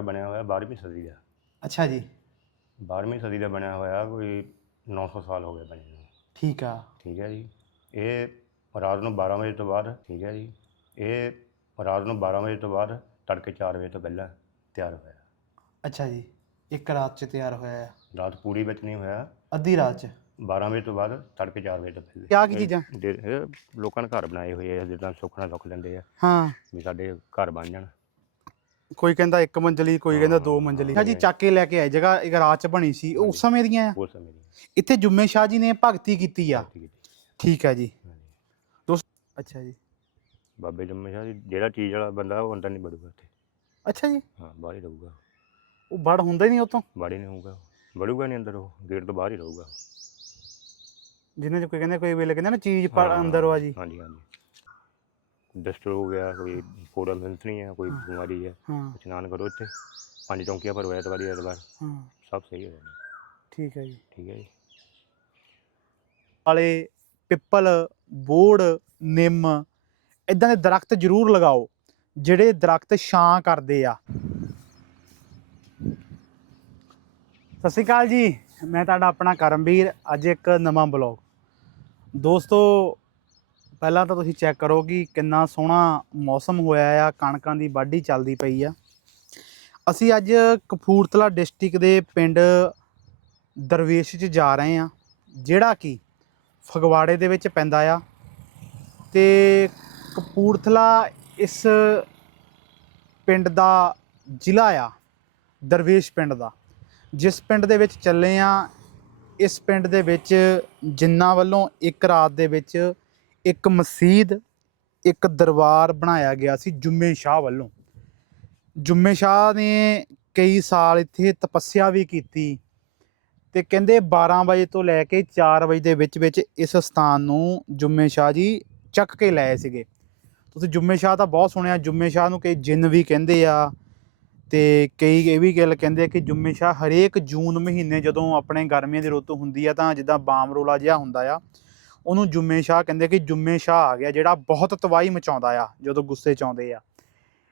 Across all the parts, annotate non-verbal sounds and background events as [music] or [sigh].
ਬਣਿਆ ਹੋਇਆ 12ਵੀਂ ਸਦੀ ਦਾ। ਅੱਛਾ ਜੀ। 12ਵੀਂ ਸਦੀ ਦਾ ਬਣਿਆ ਹੋਇਆ ਕੋਈ 900 ਸਾਲ ਹੋ ਗਏ ਬਣੇ ਨੂੰ। ਠੀਕ ਆ। ਠੀਕ ਹੈ ਜੀ। ਇਹ ਰਾਤ ਨੂੰ 12 ਵਜੇ ਤੋਂ ਬਾਅਦ ਠੀਕ ਹੈ ਜੀ। ਇਹ ਰਾਤ ਨੂੰ 12 ਵਜੇ ਤੋਂ ਬਾਅਦ ਤੜਕੇ 4 ਵਜੇ ਤੋਂ ਪਹਿਲਾਂ ਤਿਆਰ ਹੋਇਆ। ਅੱਛਾ ਜੀ। ਇੱਕ ਰਾਤ ਚ ਤਿਆਰ ਹੋਇਆ। ਆ ਰਾਤ ਪੂਰੀ ਵਿੱਚ ਨਹੀਂ ਹੋਇਆ। ਅੱਧੀ ਰਾਤ ਚ? 12 ਵਜੇ ਤੋਂ ਬਾਅਦ ਤੜਕੇ 4 ਵਜੇ ਤੋਂ ਪਹਿਲੇ। ਕਿਆ ਕੀ ਚੀਜ਼ਾਂ? ਦੇ- ਇਹ ਲੋਕਾਂ ਨੇ ਘਰ ਬਣਾਏ ਹੋਏ ਆ ਜਿੱਦਾਂ ਸੁੱਖ ਨਾਲ ਸੁੱਖ ਲੈਂਦੇ ਆ। ਹਾਂ। ਵੀ ਸਾਡੇ ਘਰ ਬਣ ਜਾਣ। ਕੋਈ ਕਹਿੰਦਾ ਇੱਕ ਮੰਜ਼ਲੀ ਕੋਈ ਕਹਿੰਦਾ ਦੋ ਮੰਜ਼ਲੀ। ਅੱਛਾ ਜੀ ਚੱਕ ਕੇ ਲੈ ਕੇ ਆਏ ਜਗ੍ਹਾ ਇੱਕ ਰਾਤ ਚ ਬਣੀ ਸੀ। ਉਹ ਉਸ ਸਮੇਂ ਦੀਆਂ ਆ ਉਸ ਸਮੇਂ ਦੀ ਇੱਥੇ ਜੁੰਮੇ ਸ਼ਾਹ ਜੀ ਨੇ ਭਗਤੀ ਕੀਤੀ ਆ। ਠੀਕ ਹੈ ਜੀ। ਹਾਂਜੀ। ਦੋਸਤ ਅੱਛਾ ਜੀ। ਬਾਬੇ ਜੰਮੇ ਸ਼ਾਹ ਜੀ ਜਿਹੜਾ ਚੀਜ਼ ਵਾਲਾ ਬੰਦਾ ਉਹ ਅੰਦਰ ਨਹੀਂ ਵੜੂਗਾ ਇੱਥੇ। ਅੱਛਾ ਜੀ। ਹਾਂ ਬਾਹਰ ਹੀ ਰਹੂਗਾ। ਉਹ ਵੜ ਹੁੰਦਾ ਹੀ ਨਹੀਂ ਉਤੋਂ ਬਾਹਰ ਹੀ ਨਹੀਂ ਹੋਊਗਾ। ਵੜੂਗਾ ਨਹੀਂ ਅੰਦਰ ਉਹ ਗੇਟ ਤੋਂ ਬਾਹਰ ਹੀ ਰਹੂਗਾ। ਜਿੰਨੇ ਚ ਕੋਈ ਕਹਿੰਦੇ ਕੋਈ ਵੇਲੇ ਕਹਿੰਦੇ ਨਾ ਚੀਜ਼ ਪਰ ਹਾਂ, ਅੰਦਰ ਆ ਜੀ। ਹਾਂਜੀ ਹਾਂਜੀ। ਡਸਟ ਹੋ ਗਿਆ ਕੋਈ ਫੋੜਾ ਮਿੰਸਣੀ ਹੈ ਕੋਈ। ਬਿਮਾਰੀ ਹੈ ਹਾਂ। ਕਰੋ ਇੱਥੇ। ਪੰਜ ਚੌਂਕੀਆਂ ਪਰ ਹੋਇਆ ਐਤਵਾਰੀ ਐਤਵਾਰ। ਹਾਂ। ਸਭ ਸਹੀ ਹੋ ਜਾਣਾ। ਠੀਕ ਹੈ ਜੀ। ਠੀਕ ਹੈ ਜੀ। ਵਾਲੇ ਪਿੱਪਲ ਬੋੜ ਨਿੰਮ ਇਦਾਂ ਦੇ ਦਰਖਤ ਜ਼ਰੂਰ ਲਗਾਓ ਜਿਹੜੇ ਦਰਖਤ ਛਾਂ ਕਰਦੇ ਆ। ਸਤਿ ਸ਼੍ਰੀ ਅਕਾਲ ਜੀ। ਮੈਂ ਤੁਹਾਡਾ ਆਪਣਾ ਕਰਮਵੀਰ ਅੱਜ ਇੱਕ ਨਵਾਂ ਬਲੌਗ। ਦੋਸਤੋ ਪਹਿਲਾਂ ਤਾਂ ਤੁਸੀਂ ਚੈੱਕ ਕਰੋ ਕਿ ਕਿੰਨਾ ਸੋਹਣਾ ਮੌਸਮ ਹੋਇਆ ਆ, ਕਣਕਾਂ ਦੀ ਵਾਢੀ ਚੱਲਦੀ ਪਈ ਆ। ਅਸੀਂ ਅੱਜ ਕਪੂਰਥਲਾ ਡਿਸਟ੍ਰਿਕਟ ਦੇ ਪਿੰਡ ਦਰਵੇਸ਼ 'ਚ ਜਾ ਰਹੇ ਆ, ਜਿਹੜਾ ਕਿ ਫਗਵਾੜੇ ਦੇ ਵਿੱਚ ਪੈਂਦਾ ਆ। ਤੇ ਕਪੂਰਥਲਾ ਇਸ ਪਿੰਡ ਦਾ ਜ਼ਿਲ੍ਹਾ ਆ, ਦਰਵੇਸ਼ ਪਿੰਡ ਦਾ। ਜਿਸ ਪਿੰਡ ਦੇ ਵਿੱਚ ਚੱਲੇ ਆ, ਇਸ ਪਿੰਡ ਦੇ ਵਿੱਚ ਜਿੰਨਾ ਵੱਲੋਂ ਇੱਕ ਰਾਤ ਦੇ ਵਿੱਚ ਇੱਕ ਮਸਜਿਦ, ਇੱਕ ਦਰਬਾਰ ਬਣਾਇਆ ਗਿਆ ਸੀ ਜੁੰਮੇ ਸ਼ਾਹ ਵੱਲੋਂ। ਜੁੰਮੇ ਸ਼ਾਹ ਨੇ ਕਈ ਸਾਲ ਇੱਥੇ ਤਪੱਸਿਆ ਵੀ ਕੀਤੀ ਤੇ ਕਹਿੰਦੇ 12 ਵਜੇ ਤੋਂ ਲੈ ਕੇ 4 ਵਜੇ ਦੇ ਵਿੱਚ ਵਿੱਚ ਇਸ ਸਥਾਨ ਨੂੰ ਜੁੰਮੇ ਸ਼ਾਹ ਜੀ ਚੱਕ ਕੇ ਲਏ ਸੀਗੇ। ਤੁਸੀਂ ਜੁੰਮੇ ਸ਼ਾਹ ਤਾਂ ਬਹੁਤ ਸੁਣਿਆ, ਜੁੰਮੇ ਸ਼ਾਹ ਨੂੰ ਕਈ ਜਿੰਨ ਵੀ ਕਹਿੰਦੇ ਆ ਤੇ ਕਈ ਇਹ ਵੀ ਗੱਲ ਕਹਿੰਦੇ ਆ ਕਿ ਜੁੰਮੇ ਸ਼ਾਹ ਹਰੇਕ ਜੂਨ ਮਹੀਨੇ ਜਦੋਂ ਆਪਣੇ ਗਰਮੀਆਂ ਦੀ ਰੁੱਤ ਹੁੰਦੀ ਆ ਤਾਂ ਜਿੱਦਾਂ ਬਾਮਰੋਲਾ ਜਿਹਾ ਹੁੰਦਾ ਆ ਉਹਨੂੰ ਜੁੰਮੇ ਸ਼ਾਹ ਕਹਿੰਦੇ ਕਿ ਜੁੰਮੇ ਸ਼ਾਹ ਆ ਗਿਆ ਜਿਹੜਾ ਬਹੁਤ ਤਬਾਹੀ ਮਚਾਉਂਦਾ ਆ, ਜਦੋਂ ਗੁੱਸੇ ਚ ਆਉਂਦੇ ਆ।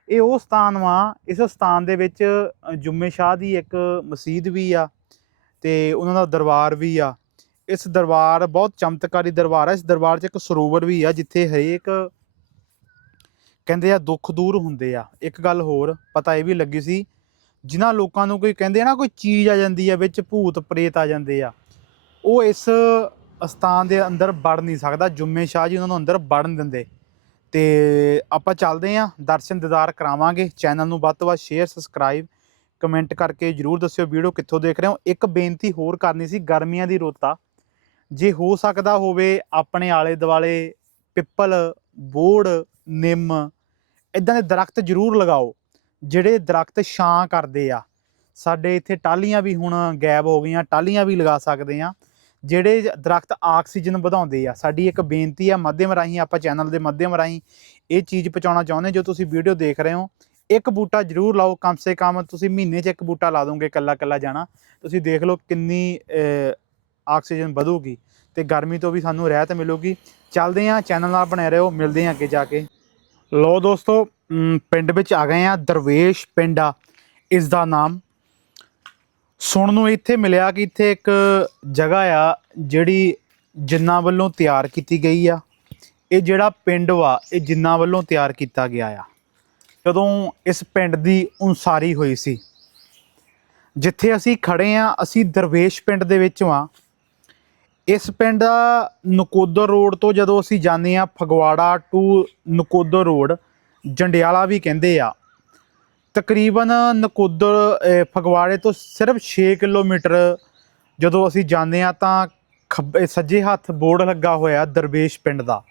ਇਹ ਉਹ ਸਥਾਨ ਵਾ, ਇਸ ਸਥਾਨ ਦੇ ਵਿੱਚ ਜੁੰਮੇ ਸ਼ਾਹ ਦੀ ਇੱਕ ਮਸਜਿਦ ਵੀ ਆ ਤੇ ਉਹਨਾਂ ਦਾ ਦਰਬਾਰ ਵੀ ਆ। ਇਸ ਦਰਬਾਰ, ਬਹੁਤ ਚਮਤਕਾਰੀ ਦਰਬਾਰ ਹੈ ਇਸ ਦਰਬਾਰ 'ਚ ਇੱਕ ਸਰੋਵਰ ਵੀ ਆ, ਜਿੱਥੇ ਹਰੇਕ ਕਹਿੰਦੇ ਆ ਦੁੱਖ ਦੂਰ ਹੁੰਦੇ ਆ। ਇੱਕ ਗੱਲ ਹੋਰ, ਪਤਾ ਇਹ ਵੀ ਲੱਗੀ ਸੀ, ਜਿਨ੍ਹਾਂ ਲੋਕਾਂ ਨੂੰ ਕੋਈ ਕਹਿੰਦੇ ਆ ਨਾ, ਕੋਈ ਚੀਜ਼ ਆ ਜਾਂਦੀ ਆ, ਵਿੱਚ ਭੂਤ ਪ੍ਰੇਤ ਆ ਜਾਂਦੇ ਆ, ਉਹ ਇਸ ਅਸਥਾਨ ਦੇ ਅੰਦਰ ਵੜ ਨਹੀਂ ਸਕਦਾ, ਜੁੰਮੇ ਸ਼ਾਹ ਜੀ ਉਹਨਾਂ ਨੂੰ ਅੰਦਰ ਵੜਨ ਦਿੰਦੇ। ਤੇ ਆਪਾਂ ਚੱਲਦੇ ਆਂ ਦਰਸ਼ਨ ਦਿਦਾਰ ਕਰਾਵਾਂਗੇ, ਚੈਨਲ ਨੂੰ ਵੱਧ ਤੋਂ ਵੱਧ ਸ਼ੇਅਰ ਸਬਸਕ੍ਰਾਈਬ ਕਮੈਂਟ ਕਰਕੇ ਜਰੂਰ ਦੱਸਿਓ ਵੀਡੀਓ ਕਿੱਥੋਂ ਦੇਖ ਰਹੇ ਹੋ। ਇੱਕ ਬੇਨਤੀ ਹੋਰ ਕਰਨੀ ਸੀ, ਗਰਮੀਆਂ ਦੀ ਰੁੱਤ ਆ। ਜੇ ਹੋ ਸਕਦਾ ਹੋਵੇ ਆਪਣੇ ਆਲੇ ਦੁਆਲੇ ਪਿੱਪਲ, ਬੋੜ, ਨਿੰਮ ਇਦਾਂ ਦੇ ਦਰਖਤ ਜ਼ਰੂਰ ਲਗਾਓ, ਜਿਹੜੇ ਦਰਖਤ ਛਾਂ ਕਰਦੇ ਆ। ਸਾਡੇ ਇੱਥੇ ਟਾਹਲੀਆਂ ਵੀ ਹੁਣ ਗਾਇਬ ਹੋ ਗਈਆਂ, ਟਾਹਲੀਆਂ ਵੀ ਲਗਾ ਸਕਦੇ ਆ ਜਿਹੜੇ ਦਰਖਤ ਆਕਸੀਜਨ ਵਧਾਉਂਦੇ ਆ, ਸਾਡੀ ਇੱਕ ਬੇਨਤੀ ਆ ਮਾਧਿਅਮ ਰਾਹੀਂ ਆਪਾਂ ਚੈਨਲ ਦੇ ਮਾਧਿਅਮ ਰਾਹੀਂ ਇਹ ਚੀਜ਼ ਪਹੁੰਚਾਉਣਾ ਚਾਹੁੰਦੇ ਜੋ ਤੁਸੀਂ ਵੀਡੀਓ ਦੇਖ ਰਹੇ ਹੋ, ਇੱਕ ਬੂਟਾ ਜ਼ਰੂਰ ਲਾਓ, ਕਮ ਸੇ ਕਮ ਤੁਸੀਂ ਮਹੀਨੇ 'ਚ ਇੱਕ ਬੂਟਾ ਲਾ ਦੋਗੇ ਕੱਲਾ ਕੱਲਾ ਜਾਣਾ। ਤੁਸੀਂ ਦੇਖ ਲਓ ਕਿੰਨੀ ਆਕਸੀਜਨ ਵਧੂਗੀ ਤੇ ਗਰਮੀ ਤੋਂ ਵੀ ਸਾਨੂੰ ਰਹਿਤ ਮਿਲੂਗੀ। ਚੱਲਦੇ ਆਂ ਚੈਨਲ ਨਾਲ ਬਣੇ ਰਹੋ, ਮਿਲਦੇ ਆਂ ਅੱਗੇ ਜਾ ਕੇ। ਲੋ ਦੋਸਤੋ ਪਿੰਡ ਵਿੱਚ ਆ ਗਏ ਆ ਦਰਵੇਸ਼ ਪਿੰਡ ਆ, ਇਸ ਦਾ ਨਾਮ। ਸੁਣਨ ਨੂੰ ਇੱਥੇ ਮਿਲਿਆ ਕਿ ਇੱਥੇ ਇੱਕ ਜਗ੍ਹਾ ਆ ਜਿਹੜੀ ਜਿੰਨਾ ਵੱਲੋਂ ਤਿਆਰ ਕੀਤੀ ਗਈ ਆ। ਇਹ ਜਿਹੜਾ ਪਿੰਡ ਵਾ, ਇਹ ਜਿੰਨਾ ਵੱਲੋਂ ਤਿਆਰ ਕੀਤਾ ਗਿਆ ਆ। ਜਦੋਂ ਇਸ ਪਿੰਡ ਦੀ ਉਸਾਰੀ ਹੋਈ ਸੀ, ਜਿੱਥੇ ਅਸੀਂ ਖੜੇ ਆ, ਅਸੀਂ ਦਰਵੇਸ਼ ਪਿੰਡ ਦੇ ਵਿੱਚ ਆ ਇਸ ਪਿੰਡ ਦਾ ਨਕੋਦਰ ਰੋਡ ਤੋਂ ਜਦੋਂ ਅਸੀਂ ਜਾਂਦੇ ਆ, ਫਗਵਾੜਾ ਟੂ ਨਕੋਦਰ ਰੋਡ, ਜੰਡਿਆਲਾ ਵੀ ਕਹਿੰਦੇ ਆ ਤਕਰੀਬਨ ਨਕੋਦਰ ਅਹ, ਫਗਵਾੜੇ ਤੋਂ ਸਿਰਫ 6 ਕਿਲੋਮੀਟਰ ਜਦੋਂ ਅਸੀਂ ਜਾਂਦੇ ਆ ਤਾਂ ਖੱਬੇ ਸੱਜੇ ਹੱਥ ਬੋਰਡ ਲੱਗਾ ਹੋਇਆ ਦਰਵੇਸ਼ ਪਿੰਡ ਦਾ।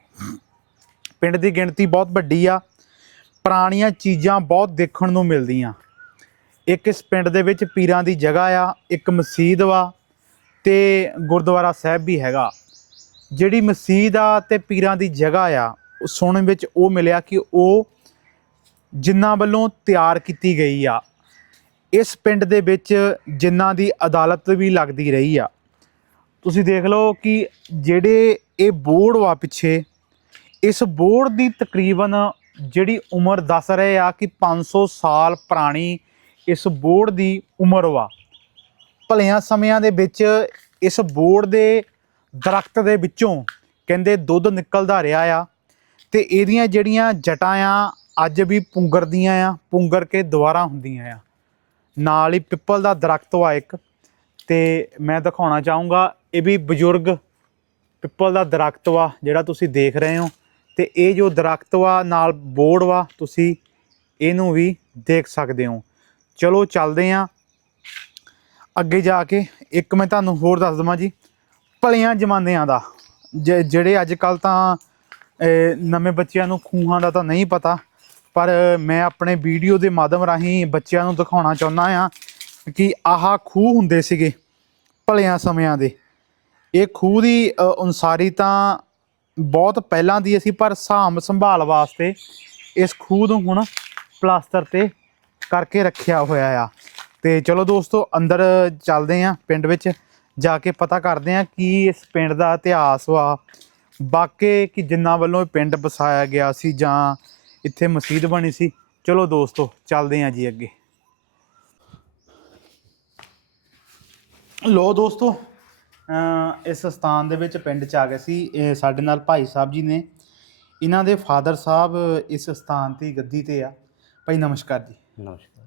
ਪਿੰਡ ਦੀ ਗਿਣਤੀ ਬਹੁਤ ਵੱਡੀ ਆ। ਪੁਰਾਣੀਆਂ ਚੀਜ਼ਾਂ ਬਹੁਤ ਦੇਖਣ ਨੂੰ ਮਿਲਦੀਆਂ। ਇੱਕ ਇਸ ਪਿੰਡ ਦੇ ਵਿੱਚ ਪੀਰਾਂ ਦੀ ਜਗ੍ਹਾ ਆ ਇੱਕ ਮਸਜਿਦ ਵਾ ਤੇ ਗੁਰਦੁਆਰਾ ਸਾਹਿਬ ਵੀ ਹੈਗਾ। ਜਿਹੜੀ ਮਸਜਿਦ ਆ ਤੇ ਪੀਰਾਂ ਦੀ ਜਗ੍ਹਾ ਆ ਉਹ ਸੁਣਨ ਵਿੱਚ ਉਹ ਮਿਲਿਆ ਕਿ ਉਹ ਜਿਨ੍ਹਾਂ ਵੱਲੋਂ ਤਿਆਰ ਕੀਤੀ ਗਈ ਆ। ਇਸ ਪਿੰਡ ਦੇ ਵਿੱਚ ਜਿਨ੍ਹਾਂ ਦੀ ਅਦਾਲਤ ਵੀ ਲੱਗਦੀ ਰਹੀ ਆ। ਤੁਸੀਂ ਦੇਖ ਲਓ ਕਿ ਜਿਹੜੇ ਇਹ ਬੋਰਡ ਵਾ ਪਿੱਛੇ, ਇਸ ਬੋਰਡ ਦੀ ਤਕਰੀਬਨ ਜਿਹੜੀ ਉਮਰ ਦੱਸ ਰਹੇ ਆ ਕਿ 500 ਸਾਲ ਪੁਰਾਣੀ ਇਸ ਬੋਰਡ ਦੀ ਉਮਰ ਵਾ। ਭਲਿਆਂ ਸਮਿਆਂ ਦੇ ਵਿੱਚ ਇਸ ਬੋਰਡ ਦੇ ਦਰਖਤ ਦੇ ਵਿੱਚੋਂ ਕਹਿੰਦੇ ਦੁੱਧ ਨਿਕਲਦਾ ਰਿਹਾ ਆ ਤੇ ਇਹਦੀਆਂ ਜਿਹੜੀਆਂ ਜਟਾਂ ਆ ਅੱਜ ਵੀ ਪੁੰਗਰਦੀਆਂ ਆ, ਪੁੰਗਰ ਕੇ ਦੁਬਾਰਾ ਹੁੰਦੀਆਂ ਆ। ਨਾਲ ਹੀ ਪਿੱਪਲ ਦਾ ਦਰਖਤ ਵਾ ਇੱਕ, ਤੇ ਮੈਂ ਦਿਖਾਉਣਾ ਚਾਹੂੰਗਾ, ਇਹ ਵੀ ਬਜ਼ੁਰਗ ਪਿੱਪਲ ਦਾ ਦਰਖਤ ਵਾ, ਜਿਹੜਾ ਤੁਸੀਂ ਦੇਖ ਰਹੇ ਹੋ। ਤੇ ਇਹ ਜੋ ਦਰਖਤ ਵਾ, ਨਾਲ ਬੋਰਡ ਵਾ, ਤੁਸੀਂ ਇਹਨੂੰ ਵੀ ਦੇਖ ਸਕਦੇ ਹੋ। ਚਲੋ ਚੱਲਦੇ ਆਂ ਅੱਗੇ ਜਾ ਕੇ ਇੱਕ ਮੈਂ ਤੁਹਾਨੂੰ ਹੋਰ ਦੱਸ ਦਵਾਂ ਜੀ, ਭਲਿਆਂ ਜਮਾਨਿਆਂ ਦਾ। ਜ- ਜਿਹੜੇ ਅੱਜ ਕੱਲ ਤਾਂ ਨਵੇਂ ਬੱਚਿਆਂ ਨੂੰ ਖੂਹਾਂ ਦਾ ਤਾਂ ਨਹੀਂ ਪਤਾ ਪਰ ਮੈਂ ਆਪਣੇ ਵੀਡੀਓ ਦੇ ਮਾਧਿਅਮ ਰਾਹੀਂ ਬੱਚਿਆਂ ਨੂੰ ਦਿਖਾਉਣਾ ਚਾਹੁੰਦਾ ਆ ਕਿ ਆਹ ਖੂਹ ਹੁੰਦੇ ਸੀਗੇ ਭਲਿਆਂ ਸਮਿਆਂ ਦੇ। ਇਹ ਖੂਹ ਦੀ ਅ, ਉਨਸਾਰੀ ਤਾਂ ਬਹੁਤ ਪਹਿਲਾਂ ਦੀ ਅਸੀਂ ਪਰ ਸਾਂਭ ਸੰਭਾਲ ਵਾਸਤੇ ਇਸ ਖੂਹ ਨੂੰ ਹੁਣ ਪਲਾਸਟਰ ਤੇ ਕਰਕੇ ਰੱਖਿਆ ਹੋਇਆ ਆ। ਤੇ ਚਲੋ ਦੋਸਤੋ ਅੰਦਰ ਚੱਲਦੇ ਆਂ ਪਿੰਡ ਵਿੱਚ ਜਾ ਕੇ ਪਤਾ ਕਰਦੇ ਆਂ ਕੀ ਇਸ ਪਿੰਡ ਦਾ ਇਤਿਹਾਸ ਵਾ। ਬਾਕੀ ਕਿ ਜਿੰਨਾ ਵੱਲੋਂ ਇਹ ਪਿੰਡ ਵਸਾਇਆ ਗਿਆ ਸੀ ਜਾਂ ਇੱਥੇ ਮਸਜਿਦ ਬਣੀ ਸੀ। ਚਲੋ ਦੋਸਤੋ ਚੱਲਦੇ ਆਂ ਜੀ ਅੱਗੇ। ਲੋ ਦੋਸਤੋ ਇਸ ਸਥਾਨ ਦੇ ਵਿੱਚ ਪਿੰਡ ਚ ਆ ਗਏ ਸੀ। ਇਹ ਸਾਡੇ ਨਾਲ ਭਾਈ ਸਾਹਿਬ ਜੀ ਨੇ। ਇਹਨਾਂ ਦੇ ਫਾਦਰ ਸਾਹਿਬ ਇਸ ਸਥਾਨ ਤੇ ਗੱਦੀ ਤੇ ਆ। ਭਾਈ ਨਮਸਕਾਰ ਜੀ। ਨਮਸਕਾਰ।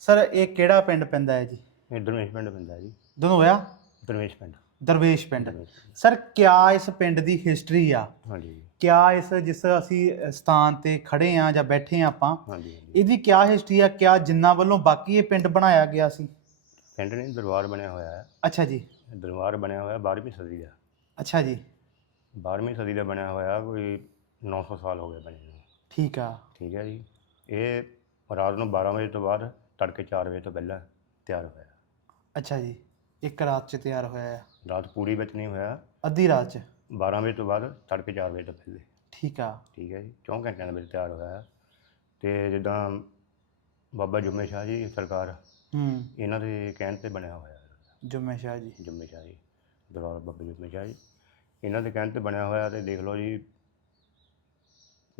ਸਰ ਇਹ ਕਿਹੜਾ ਪਿੰਡ ਪੈਂਦਾ ਹੈ ਜੀ? ਇਹ ਦਰਵੇਸ਼ ਪਿੰਡ ਪੈਂਦਾ ਜੀ। ਦੋਨੋਂ ਹੋਇਆ? ਦਰਵੇਸ਼ ਪਿੰਡ। ਦਰਵੇਸ਼ ਪਿੰਡ। ਸਰ ਕਿਆ ਇਸ ਪਿੰਡ ਦੀ ਹਿਸਟਰੀ ਆ? ਹਾਂਜੀ। ਕਿਆ ਇਸ ਜਿਸ ਅਸੀਂ ਸਥਾਨ ਤੇ ਖੜੇ ਆ ਜਾਂ ਬੈਠੇ ਆ ਆਪਾਂ ਹਾਂਜੀ ਇਹਦੀ ਕਿਆ ਹਿਸਟਰੀ ਆ ਕਿਆ ਜਿੰਨਾ ਵੱਲੋਂ ਬਾਕੀ ਇਹ ਪਿੰਡ ਬਣਾਇਆ ਗਿਆ ਸੀ? ਪਿੰਡ ਨਹੀਂ ਦਰਬਾਰ ਬਣਿਆ ਹੋਇਆ ਹੈ। ਅੱਛਾ ਜੀ। ਦਰਬਾਰ ਬਣਿਆ ਹੋਇਆ 12ਵੀਂ ਸਦੀ ਦਾ। ਅੱਛਾ ਜੀ। 12ਵੀਂ ਸਦੀ ਦਾ ਬਣਿਆ ਹੋਇਆ ਕੋਈ 900 ਸਾਲ ਹੋ ਗਏ ਬਣੇ ਨੂੰ। ਠੀਕ ਆ। ਠੀਕ ਹੈ ਜੀ। ਇਹ ਰਾਤ ਨੂੰ 12 ਵਜੇ ਤੋਂ ਬਾਅਦ ਤੜਕੇ 4 ਵਜੇ ਤੋਂ ਪਹਿਲਾਂ ਤਿਆਰ ਹੋਇਆ। ਅੱਛਾ ਜੀ। ਇੱਕ ਰਾਤ ਚ ਤਿਆਰ ਹੋਇਆ ਰਾਤ ਪੂਰੀ ਵਿੱਚ ਨਹੀਂ ਹੋਇਆ। ਅੱਧੀ ਰਾਤ ਚ? 12 ਵਜੇ ਤੋਂ ਬਾਅਦ ਤੜਕੇ 4 ਵਜੇ ਤੋਂ ਪਹਿਲੇ ਠੀਕ ਆ। ਠੀਕ ਹੈ ਜੀ ਚੌਂ ਘੰਟਿਆਂ ਦੇ ਵਿੱਚ ਤਿਆਰ ਹੋਇਆ ਤੇ ਜਿੱਦਾਂ ਬਾਬਾ ਜੁਮੇ ਸ਼ਾਹ ਜੀ ਸਰਕਾਰ ਹੂੰ। ਇਹਨਾਂ ਦੇ ਕਹਿਣ ਤੇ ਬਣਿਆ ਹੋਇਆ ਜੁਮੇ ਸ਼ਾਹ ਜੀ। ਜੁਮੇ ਸ਼ਾਹ ਜੀ ਦਰਬਾਰ ਬਾਬਾ ਜੁਮੇ ਸ਼ਾਹ ਜੀ। ਇਹਨਾਂ ਦੇ ਕਹਿਣ ਤੇ ਬਣਿਆ ਹੋਇਆ ਤੇ ਦੇਖ ਲਓ ਜੀ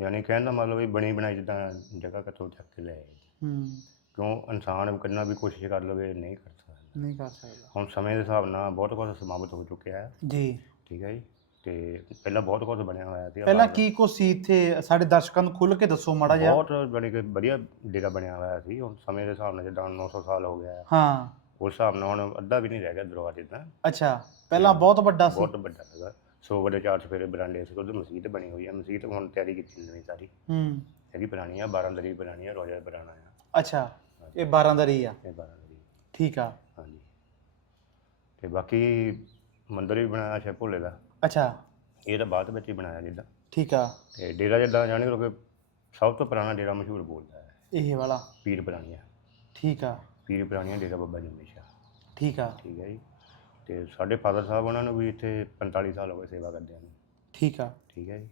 ਯਾਨੀ ਕਹਿਣ ਦਾ ਮਤਲਬ ਵੀ ਬਣੀ ਬਣਾਈ ਜਿੱਦਾਂ ਜਗ੍ਹਾ ਕਿੱਥੋਂ ਚੱਕ ਕੇ ਲੈ ਆਏ। ਹੂੰ। ਕਿਉਂ ਇਨਸਾਨ ਕਿੰਨਾ ਵੀ ਕੋਸ਼ਿਸ਼ ਕਰ ਲਵੇ ਨਹੀਂ ਕਰ ਸਕਦਾ। ਨਹੀਂ ਕਰ ਸਕਦਾ। ਹੁਣ ਸਮੇਂ ਦੇ ਹਿਸਾਬ ਨਾਲ ਬਹੁਤ ਕੁਝ ਸਮਾਪਤ ਹੋ ਚੁੱਕਿਆ ਹੈ। ਜੀ। ਠੀਕ ਹੈ ਜੀ। ਤੇ ਪਹਿਲਾਂ ਬਹੁਤ ਕੁਝ ਬਣਿਆ ਹੋਇਆ ਸੀ ਪਹਿਲਾਂ ਕੀ ਕੁਛ ਸੀ ਇੱਥੇ? ਸਾਡੇ ਦਰਸ਼ਕਾਂ ਨੂੰ ਖੁੱਲ ਕੇ ਦੱਸੋ ਮਾੜਾ ਜਿਹਾ। ਬਹੁਤ ਬੜੀ ਵਧੀਆ ਡੇਰਾ ਬਣਿਆ ਹੋਇਆ ਸੀ ਹੁਣ ਸਮੇਂ ਦੇ ਹਿਸਾਬ ਨਾਲ ਜਿੱਦਾਂ ਹੁਣ 900 ਸਾਲ ਹੋ ਗਿਆ। ਹੈ, ਹਾਂ ਉਸ ਹਿਸਾਬ ਨਾਲ ਹੁਣ ਅੱਧਾ ਵੀ ਨਹੀਂ ਰਹਿ ਗਿਆ ਦਰਬਾਰ ਜਿੱਦਾਂ। ਅੱਛਾ ਪਹਿਲਾਂ ਬਹੁਤ ਵੱਡਾ ਸੀ। ਬਹੁਤ ਵੱਡਾ ਹੈਗਾ 100 ਵੱਡੇ ਚਾਰ ਸਫੇਰੇ ਬਰਾਂਡੇ ਸੀ ਉਹਦੀ ਮਸਜਿਦ ਬਣੀ ਹੋਈ ਹੈ ਮਸਜਿਦ ਹੁਣ ਤਿਆਰੀ ਕੀਤੀ ਨਵੀਂ ਸਾਰੀ। ਹੂੰ। ਹੈਗੀ ਪੁਰਾਣੀ ਆ 12 ਦਰੀ ਪੁਰਾਣੀ ਆ ਰੋਜ਼ਾ ਪੁਰਾਣਾ ਆ। ਅੱਛਾ ਇਹ 12 ਦਰੀ ਆ। ਇਹ 12 ਦਰੀ ਠੀਕ ਆ। ਹਾਂਜੀ। ਤੇ ਬਾਕੀ ਮੰਦਿਰ ਵੀ ਬਣਾਇਆ ਸ਼ੇ ਭੋਲੇ ਦਾ। ਅੱਛਾ। ਇਹ ਤਾਂ ਬਾਅਦ ਵਿੱਚ ਹੀ ਬਣਾਇਆ ਜਿੱਦਾਂ ਠੀਕ ਆ। ਤੇ ਡੇਰਾ ਜਿੱਦਾਂ ਜਾਣੀ ਕਿ ਸਭ ਤੋਂ ਪੁਰਾਣਾ ਡੇਰਾ ਮਸ਼ਹੂਰ ਬੋਲਦਾ ਹੈ। ਇਹ ਵਾਲਾ। ਪੀਰ ਪੁਰਾਣੀਆਂ। ਠੀਕ ਆ। ਪੀਰ ਪੁਰਾਣੀਆਂ ਡੇਰਾ ਬਾਬਾ ਜੰਮੇ ਸ਼ਾਹ ਠੀਕ ਆ। ਠੀਕ ਹੈ ਜੀ। ਤੇ ਸਾਡੇ ਫਾਦਰ ਸਾਹਿਬ ਉਹਨਾਂ ਨੂੰ ਵੀ ਇੱਥੇ 45 ਸਾਲ ਹੋ ਗਏ ਸੇਵਾ ਕਰਦਿਆਂ ਨੂੰ। ਠੀਕ ਆ। ਠੀਕ ਹੈ ਜੀ।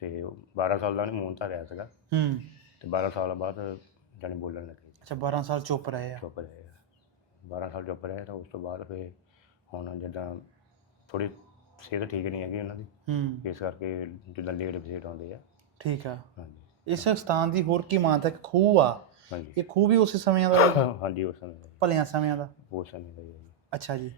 ਤੇ ਉਹ 12 ਸਾਲ ਦਾ ਉਹਨੇ ਮੂੰਹ ਧਾਰਿਆ ਸੀਗਾ। ਹੂੰ। ਤੇ 12 ਸਾਲ ਬਾਅਦ ਜਾਣੀ ਬੋਲਣ ਲੱਗੇ। ਅੱਛਾ 12 ਸਾਲ ਚੁੱਪ ਰਹੇ ਆ। ਚੁੱਪ ਰਹੇ 12 ਸਾਲ ਚੁੱਪ ਰਹੇ ਤਾਂ ਉਸ ਤੋਂ ਬਾਅਦ ਫਿਰ ਹੁਣ ਜਿੱਦਾਂ ਥੋੜੀ ਸਿਹਤ ਠੀਕ ਨਹੀਂ ਹੈਗੀ ਉਹਨਾਂ ਦੀ। ਹੂੰ। ਇਸ ਕਰਕੇ ਜਿੱਦਾਂ ਲੇਟ ਵਿਜ਼ਿਟ ਆਉਂਦੇ ਆ। ਠੀਕ ਆ। ਹਾਂਜੀ। ਇਸ ਸਥਾਨ ਦੀ ਹੋਰ ਕੀ ਮਾਨਤਾ ਕਿ ਖੂਹ ਆ। ਹਾਂਜੀ। ਇਹ ਖੂਹ ਵੀ ਉਸੇ ਸਮਿਆਂ ਦਾ [coughs] ਹਾਂਜੀ ਉਸ ਸਮੇਂ ਦਾ ਭਲਿਆਂ ਸਮਿਆਂ ਦਾ? ਉਸ ਸਮੇਂ ਦਾ ਹੀ ਹੈ ਜੀ। ਅੱਛਾ ਜੀ।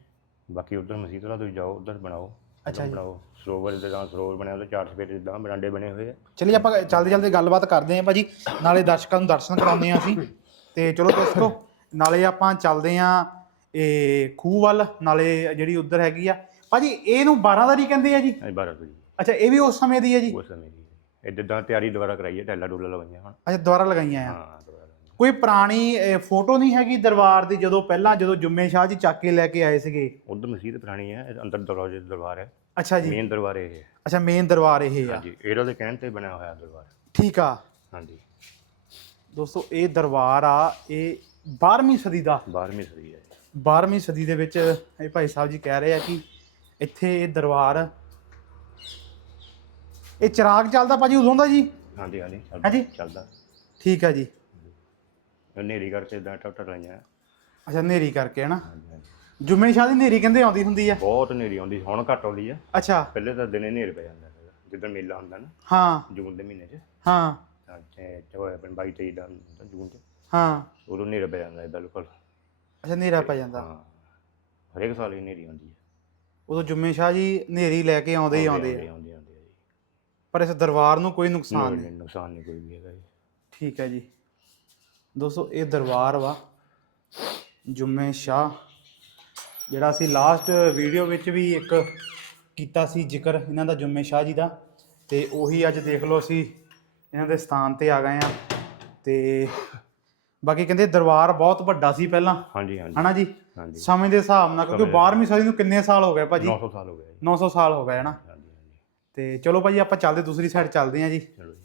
ਬਾਕੀ ਉਧਰ ਮਸਜਿਦ ਵਾਲਾ ਤੁਸੀਂ ਜਾਓ ਉਧਰ ਬਣਾਓ। ਅੱਛਾ ਜੀ। ਬਣਾਓ। ਸਰੋਵਰ ਜਿੱਦਾਂ ਸਰੋਵਰ ਬਣਿਆ ਉਹਦੇ ਚਾਰ ਸਫੇਰੇ ਜਿੱਦਾਂ ਬਰਾਂਡੇ ਬਣੇ ਹੋਏ ਆ। ਚਲਿਏ ਆਪਾਂ ਚੱਲਦੇ ਚੱਲਦੇ ਗੱਲਬਾਤ ਕਰਦੇ ਆਂ ਭਾਜੀ। ਨਾਲੇ ਦਰਸ਼ਕਾਂ ਨੂੰ ਦਰਸ਼ਨ ਕਰਾਉਂਦੇ ਆਂ ਅਸੀਂ। ਤੇ ਚਲੋ ਦੋਸਤੋ ਨਾਲੇ ਆਪਾਂ ਚੱਲਦੇ ਆਂ ਇਹ ਖੂਹ ਵੱਲ। ਨਾਲੇ ਜਿਹੜੀ ਉੱਧਰ ਹੈਗੀ ਆ ਭਾਜੀ ਇਹਨੂੰ 12 ਦਰੀ ਕਹਿੰਦੇ ਆ ਜੀ। ਅੱਜ ਬਾਰਾਂ ਤੋਂ ਜੀ ਅੱਛਾ ਇਹ ਵੀ ਉਸ ਸਮੇਂ ਦੀ ਹੈ ਜੀ? ਉਸ ਸਮੇਂ ਦੀ। ਇਹ ਜਿੱਦਾਂ ਤਿਆਰੀ ਦੁਬਾਰਾ ਕਰਾਈ ਹੈ ਟੈਲਾ ਡੂਲਾ ਲਵਾਈਆਂ ਹੁਣ। ਅੱਛਾ ਦੁਬਾਰਾ ਲਗਾਈਆਂ ਆ। ਹਾਂ ਦੁਬਾਰਾ। ਕੋਈ ਪੁਰਾਣੀ ਅਹ, ਫੋਟੋ ਨਹੀਂ ਹੈਗੀ ਦਰਬਾਰ ਦੀ ਜਦੋਂ ਪਹਿਲਾਂ ਜਦੋਂ ਜੁੰਮੇ ਸ਼ਾਹ ਜੀ ਚੱਕ ਕੇ ਲੈ ਕੇ ਆਏ ਸੀਗੇ? ਉੱਧਰ ਮਸਜਿਦ ਪੁਰਾਣੀ ਹੈ ਇਹ ਅੰਦਰ ਦਰਵਾਜ਼ੇ ਦਰਬਾਰ ਹੈ ਅੱਛਾ ਜੀ। ਮੇਨ ਦਰਬਾਰ ਇਹ। ਹੈ ਅੱਛਾ ਮੇਨ ਦਰਬਾਰ ਇਹ ਆ। ਹਾਂਜੀ ਇਹਦਾ ਦੇ ਕਹਿਣ ਤੇ ਬਣਿਆ ਹੋਇਆ ਦਰਬਾਰ। ਠੀਕ ਆ। ਹਾਂਜੀ। ਦੋਸਤੋ ਇਹ ਦਰਬਾਰ ਆ ਇਹ 12ਵੀਂ ਸਦੀ ਦਾ। 12ਵੀਂ ਸਦੀ ਹੈ 12ਵੀਂ ਸਦੀ ਦੇ ਵਿੱਚ ਇਹ ਭਾਈ ਸਾਹਿਬ ਜੀ ਕਹਿ ਰਹੇ ਆ ਕਿ ਇੱਥੇ ਇਹ ਦਰਬਾਰ ਇਹ ਚਿਰਾਗ ਚੱਲਦਾ ਭਾਜੀ ਉਦੋਂ ਦਾ ਜੀ? ਹਾਂਜੀ ਹਾਂਜੀ ਹਾਂਜੀ। ਚੱਲਦਾ। ਠੀਕ ਆ ਜੀ। ਹਨੇਰੀ ਕਰਕੇ ਇਦਾਂ ਟੱਟ ਲਾਈਆਂ। ਅੱਛਾ ਨੇਰੀ ਕਰਕੇ ਹਾਂਜੀ ਹਾਂਜੀ। ਜੁਮੇ ਸ਼ਾਹ ਦੀ ਨੇਰੀ ਕਹਿੰਦੇ ਆਉਂਦੀ ਹੁੰਦੀ ਆ? ਬਹੁਤ ਹਨੇਰੀ ਆਉਂਦੀ ਹੁਣ ਘੱਟ ਆਉਂਦੀ ਹੈ ਅੱਛਾ। ਪਹਿਲੇ ਤਾਂ ਦਿਨੇ ਹਨੇਰ ਪੈ ਜਾਂਦਾ ਸੀਗਾ ਜਿੱਦਾਂ ਮੇਲਾ ਹੁੰਦਾ ਨਾ ਹਾਂ। ਜੂਨ ਦੇ ਮਹੀਨੇ 'ਚ। ਹਾਂ। ਤਾਂ ਤੇ ਜੋ ਆਪਣੇ 22 23 ਦਾ ਹੁੰਦਾ ਜੂਨ 'ਚ। ਹਾਂ। ਉਦੋਂ ਹਨੇਰਾ ਪੈ ਜਾਂਦਾ ਹੈ ਬਿਲਕੁਲ। ਅੱਛਾ ਹਨੇਰਾ ਪੈ ਜਾਂਦਾ। ਹਾਂ। ਹਰੇਕ ਸਾਲ ਹੀ ਹਨੇਰੀ ਆਉਂਦੀ ਹੈ ਉਦੋਂ ਜੁੰਮੇ ਸ਼ਾਹ ਜੀ ਹਨੇਰੀ ਲੈ ਕੇ ਆਉਂਦੇ ਹੀ ਆਉਂਦੇ ਆ। ਆਉਂਦੇ ਆਉਂਦੇ ਆ ਜੀ। ਪਰ ਇਸ ਦਰਬਾਰ ਨੂੰ ਕੋਈ ਨੁਕਸਾਨ ਨਹੀਂ ਨਹੀਂ। ਨੁਕਸਾਨ ਨਹੀਂ ਕੋਈ ਵੀ ਹੈਗਾ ਜੀ। ਠੀਕ ਹੈ ਜੀ। ਦੋਸਤੋ ਇਹ ਦਰਬਾਰ ਵਾ ਜੁੰਮੇ ਸ਼ਾਹ ਜਿਹੜਾ ਅਸੀਂ ਲਾਸਟ ਵੀਡੀਓ ਵਿੱਚ ਵੀ ਇੱਕ ਕੀਤਾ ਸੀ ਜ਼ਿਕਰ ਇਹਨਾਂ ਦਾ ਜੁੰਮੇ ਸ਼ਾਹ ਜੀ ਦਾ। ਤੇ ਉਹੀ ਅੱਜ ਦੇਖ ਲਓ ਅਸੀਂ ਇਹਨਾਂ ਦੇ ਸਥਾਨ ਤੇ ਆ ਗਏ ਆ ਤੇ ਬਾਕੀ ਕਹਿੰਦੇ ਦਰਬਾਰ ਬਹੁਤ ਵੱਡਾ ਸੀ ਪਹਿਲਾਂ। ਹਾਂਜੀ ਹਾਂਜੀ। ਹਨਾ ਜੀ? ਹਾਂਜੀ। ਸਮੇਂ ਦੇ ਹਿਸਾਬ ਨਾਲ ਕਿਉਂਕਿ ਸਮੇਂ ਦੇ 12ਵੀਂ ਸਦੀ ਨੂੰ ਕਿੰਨੇ ਸਾਲ ਹੋ ਗਏ ਭਾਜੀ? 900 ਸਾਲ ਹੋ ਗਏ ਜੀ। 900 ਸਾਲ ਹੋ ਗਏ ਹਾਂਜੀ ਹਾਂਜੀ। ਤੇ ਚਲੋ ਭਾਜੀ ਆਪਾਂ ਚੱਲਦੇ ਦੂਸਰੀ ਸਾਈਡ ਚੱਲਦੇ ਆ ਜੀ। ਚਲੋ ਜੀ।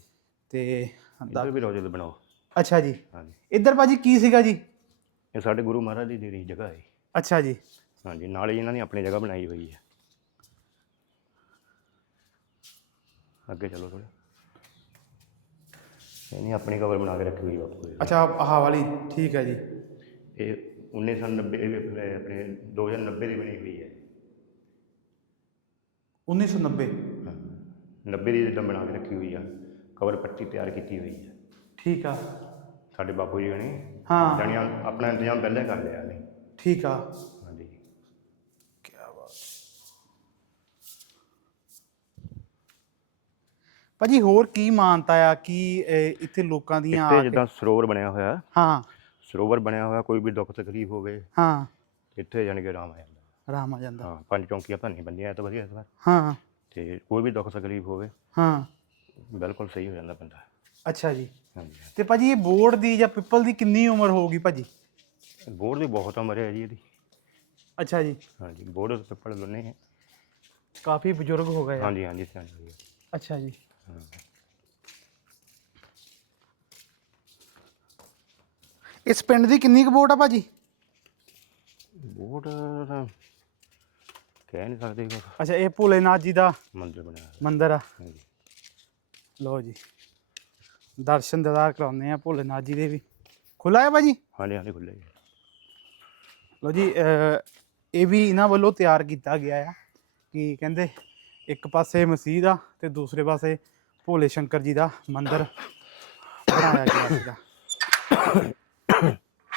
ਤੇ ਇੱਧਰ ਵੀ ਰੋਜ਼ੇ ਬਣਾਓ। ਅੱਛਾ ਜੀ। ਹਾਂਜੀ। ਇੱਧਰ ਭਾਜੀ ਕੀ ਸੀਗਾ ਜੀ? ਇਹ ਸਾਡੇ ਗੁਰੂ ਮਹਾਰਾਜ ਦੀ ਜਿਹੜੀ ਜਗ੍ਹਾ ਹੈ। ਅੱਛਾ ਜੀ। ਹਾਂਜੀ ਨਾਲ ਹੀ ਇਹਨਾਂ ਨੇ ਆਪਣੀ ਜਗ੍ਹਾ ਬਣਾਈ ਹੋਈ ਹੈ। ਅੱਗੇ ਚਲੋ ਥੋੜਾ ਇਹਨੇ ਆਪਣੀ ਕਬਰ ਬਣਾ ਕੇ ਰੱਖੀ ਹੋਈ ਹੈ ਬਾਪੂ। ਅੱਛਾ ਆਹ ਵਾਲੀ। ਠੀਕ ਹੈ ਜੀ। ਇਹ 1990 ਇਹ ਆਪਣੇ ਆਪਣੇ 2090 ਦੀ ਬਣੀ ਹੋਈ ਹੈ। 1990 ਹਾਂ। 90 ਦੀ ਜਿੱਦਾਂ ਬਣਾ ਕੇ ਰੱਖੀ ਹੋਈ ਆ ਕਬਰ ਪੱਟੀ ਤਿਆਰ ਕੀਤੀ ਹੋਈ ਹੈ ਠੀਕ ਆ। ਸਾਡੇ ਬਾਪੂ ਜੀ ਨੇ ਹਾਂ। ਜਾਣੀ ਆਪਣਾ ਇੰਤਜ਼ਾਮ ਪਹਿਲਾਂ ਹੀ ਕਰ ਲਿਆ ਨੇ ਠੀਕ ਆ। ਹਾਂਜੀ। ਕੀ ਬਾਤ ਭਾਜੀ ਹੋਰ ਕੀ ਮਾਨਤਾ ਆ? ਕੀ ਇੱਥੇ ਲੋਕਾਂ ਦੀਆਂ ਇੱਥੇ ਆ ਕੇ- ਜਿੱਦਾਂ ਸਰੋਵਰ ਬਣਿਆ ਹੋਇਆ। ਹਾਂ। ਸਰੋਵਰ ਬਣਿਆ ਹੋਇਆ ਕੋਈ ਵੀ ਦੁੱਖ ਤਕਲੀਫ ਹੋਵੇ ਹਾਂ। ਇੱਥੇ ਜਾਣੀ ਕਿ ਆਰਾਮ ਆ ਜਾਂਦਾ। ਆਰਾਮ ਆ ਜਾਂਦਾ। ਹਾਂ ਪੰਜ ਚੌਂਕੀਆਂ ਭੰਨੀ ਬੰਦੀਆਂ ਤਾਂ ਵਧੀਆ ਇਸ ਵਾਰ ਹਾਂ। ਤੇ ਕੋਈ ਵੀ ਦੁੱਖ ਤਕਲੀਫ ਹੋਵੇ ਹਾਂ। ਬਿਲਕੁਲ ਸਹੀ ਹੋ ਜਾਂਦਾ ਬੰਦਾ। ਅੱਛਾ ਜੀ। ਹਾਂਜੀ ਤੇ ਭਾਜੀ ਇਹ ਬੋਰਡ ਦੀ ਜਾਂ ਪਿੱਪਲ ਦੀ ਕਿੰਨੀ ਉਮਰ ਹੋਊਗੀ ਭਾਜੀ? ਬੋਰਡ ਦੀ ਬਹੁਤ ਉਮਰ ਹੈ ਜੀ ਇਹਦੀ। ਅੱਛਾ ਜੀ। ਹਾਂਜੀ ਬੋਰਡ ਤੇ ਪਿੱਪਲ ਦੋਨੇ ਹੈ। ਕਾਫੀ ਬਜ਼ੁਰਗ ਹੋ ਗਏ ਆ। ਹਾਂਜੀ ਹਾਂਜੀ ਸਿਆਣੇ। ਅੱਛਾ ਜੀ। ਹਾਂ। ਇਸ ਪਿੰਡ ਦੀ ਕਿੰਨੀ ਕੁ ਵੋਟ ਆ ਭਾਜੀ? ਤਾਂ ਕਹਿ ਨਹੀਂ ਸਕਦੇ ਕੁਛ। ਅੱਛਾ ਇਹ ਭੋਲੇਨਾਥ ਜੀ ਦਾ ਮੰਦਿਰ ਬਣਿਆ ਹੋਇਆ। ਮੰਦਿਰ ਆ। ਹਾਂਜੀ। ਲਓ ਜੀ ਦਰਸ਼ਨ ਦਿਦਾਰ ਕਰਾਉਂਦੇ ਆ ਭੋਲੇਨਾਥ ਜੀ ਦੇ ਵੀ। ਖੁੱਲਾ ਹੈ ਭਾਜੀ? ਹਾਂਜੀ ਹਾਂਜੀ ਖੁੱਲੇ ਲਓ ਜੀ ਅਹ, ਇਹ ਵੀ ਇਹਨਾਂ ਵੱਲੋਂ ਤਿਆਰ ਕੀਤਾ ਗਿਆ ਆ ਕਿ ਕਹਿੰਦੇ ਇੱਕ ਪਾਸੇ ਮਸਜਿਦ ਆ ਤੇ ਦੂਸਰੇ ਪਾਸੇ ਭੋਲੇ ਸ਼ੰਕਰ ਜੀ ਦਾ ਮੰਦਿਰ ਬਣਾਇਆ ਗਿਆ ਸੀਗਾ।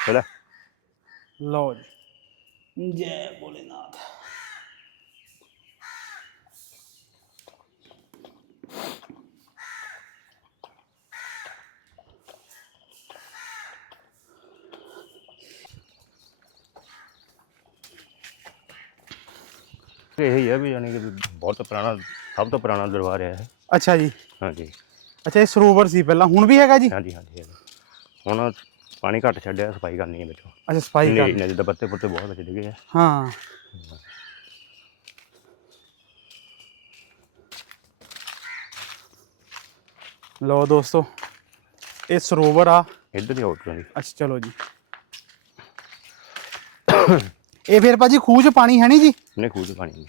ਚਲਾ ਲਓ ਜੀ। ਜੈ ਭੋਲੇਨਾਥ। ਇਹ ਹੀ ਹੈ ਵੀ ਯਾਨੀ ਕਿ ਬਹੁਤ ਪੁਰਾਣਾ ਸਭ ਤੋਂ ਪੁਰਾਣਾ ਦਰਬਾਰ ਹੈ। ਅੱਛਾ ਜੀ। ਹਾਂਜੀ। ਅੱਛਾ ਇਹ ਸਰੋਵਰ ਸੀ ਪਹਿਲਾਂ ਹੁਣ ਵੀ ਹੈਗਾ ਜੀ? ਹਾਂਜੀ ਹਾਂਜੀ ਹਾਂਜੀ। ਹੁਣ ਪਾਣੀ ਘੱਟ ਛੱਡਿਆ ਸਫ਼ਾਈ ਕਰਨੀ ਹੈ ਵਿੱਚੋਂ। ਅੱਛਾ ਸਫ਼ਾਈ ਕਰ ਨਹੀਂ ਜਿੱਦਾਂ ਪੱਤੇ ਪੁੱਤੇ ਬਹੁਤ ਡਿੱਗੇ ਆ। ਹਾਂ। ਲਓ ਦੋਸਤੋ ਇਹ ਸਰੋਵਰ ਆ। ਇੱਧਰ ਹੀ ਆਉਟ ਜੀ ਅੱਛਾ ਚਲੋ ਜੀ। ਇਹ ਫਿਰ ਭਾਜੀ ਖੂਹ 'ਚ ਪਾਣੀ ਹੈ ਨਹੀਂ ਜੀ? ਨਹੀਂ ਖੂਹ 'ਚ ਪਾਣੀ ਨਹੀਂ।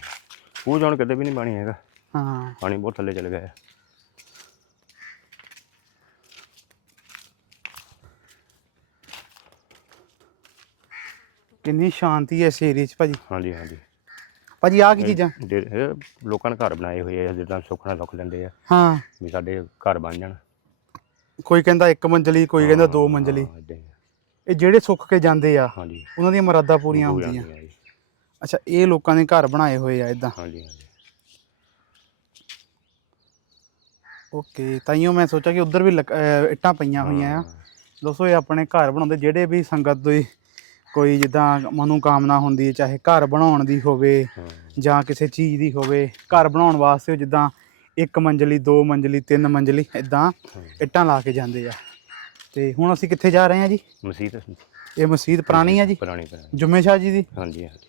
ਖੂਹ 'ਚ ਹੁਣ ਕਿਤੇ ਵੀ ਨਹੀਂ ਪਾਣੀ ਹੈਗਾ। ਹਾਂ। ਪਾਣੀ ਬਹੁਤ ਥੱਲੇ ਚਲ ਗਿਆ। ਹੈ ਕਿੰਨੀ ਸ਼ਾਂਤੀ ਹੈ ਇਸ ਏਰੀਏ 'ਚ ਭਾਜੀ। ਹਾਂਜੀ ਹਾਂਜੀ। ਭਾਜੀ ਆ ਕੀ ਚੀਜ਼ਾਂ? ਇਹ ਲੋਕਾਂ ਨੇ ਘਰ ਬਣਾਏ ਹੋਏ ਆ ਜਿੱਦਾਂ ਸੁੱਖ ਨਾਲ ਸੁੱਖ ਲੈਂਦੇ ਆ। ਹਾਂ। ਵੀ ਸਾਡੇ ਘਰ ਬਣ ਜਾਣ। ਕੋਈ ਕਹਿੰਦਾ ਇੱਕ ਮੰਜ਼ਲੀ ਕੋਈ ਕਹਿੰਦਾ ਦੋ ਮੰਜ਼ਲੀ। ਹਾਂ, ਏਦਾਂ ਹੀ ਆ। ਇਹ ਜਿਹੜੇ ਸੁੱਖ ਕੇ ਜਾਂਦੇ ਆ ਹਾਂਜੀ। ਉਹਨਾਂ ਦੀਆਂ ਮੁਰਾਦਾਂ ਪੂਰੀਆਂ ਪੂਰੀਆਂ ਹੁੰਦੀਆਂ। ਜੀ। ਅੱਛਾ ਇਹ ਲੋਕਾਂ ਨੇ ਘਰ ਬਣਾਏ ਹੋਏ ਆ ਇਦਾਂ ਹਾਂਜੀ ਹਾਂਜੀ। ਓਕੇ ਤਾਈਓ ਮੈਂ ਸੋਚਿਆ ਕਿ ਉਧਰ ਵੀ ਅਹ ਇੱਟਾਂ ਪਈਆਂ ਹੋਈਆਂ ਆ। ਦੋਸਤੋ ਇਹ ਆਪਣੇ ਘਰ ਬਣਾਉਂਦੇ ਜਿਹੜੇ ਵੀ ਸੰਗਤ ਦੀ ਕੋਈ ਜਿੱਦਾਂ ਮਨੋ ਕਾਮਨਾ ਹੁੰਦੀ ਹੈ ਚਾਹੇ ਘਰ ਬਣਾਉਣ ਦੀ ਹੋਵੇ ਜਾਂ ਕਿਸੇ ਚੀਜ਼ ਦੀ ਹੋਵੇ ਘਰ ਬਣਾਉਣ ਵਾਸਤੇ ਉਹ ਜਿੱਦਾਂ ਇੱਕ ਮੰਜ਼ਲੀ ਦੋ ਮੰਜ਼ਲੀ ਤਿੰਨ ਮੰਜ਼ਲੀ ਇਦਾਂ। ਇੱਟਾਂ ਲਾ ਕੇ ਜਾਂਦੇ ਆ। ਤੇ ਹੁਣ ਅਸੀਂ ਕਿੱਥੇ ਜਾ ਰਹੇ ਹਾਂ ਜੀ? ਮਸਜਿਦ ਇਹ ਮਸਜਿਦ ਪੁਰਾਣੀ ਆ ਜੀ? ਪੁਰਾਣੀ ਪੁਰਾਣੀ। ਜੁਮੇ ਸ਼ਾਹ ਜੀ ਦੀ? ਹਾਂਜੀ ਹਾਂਜੀ।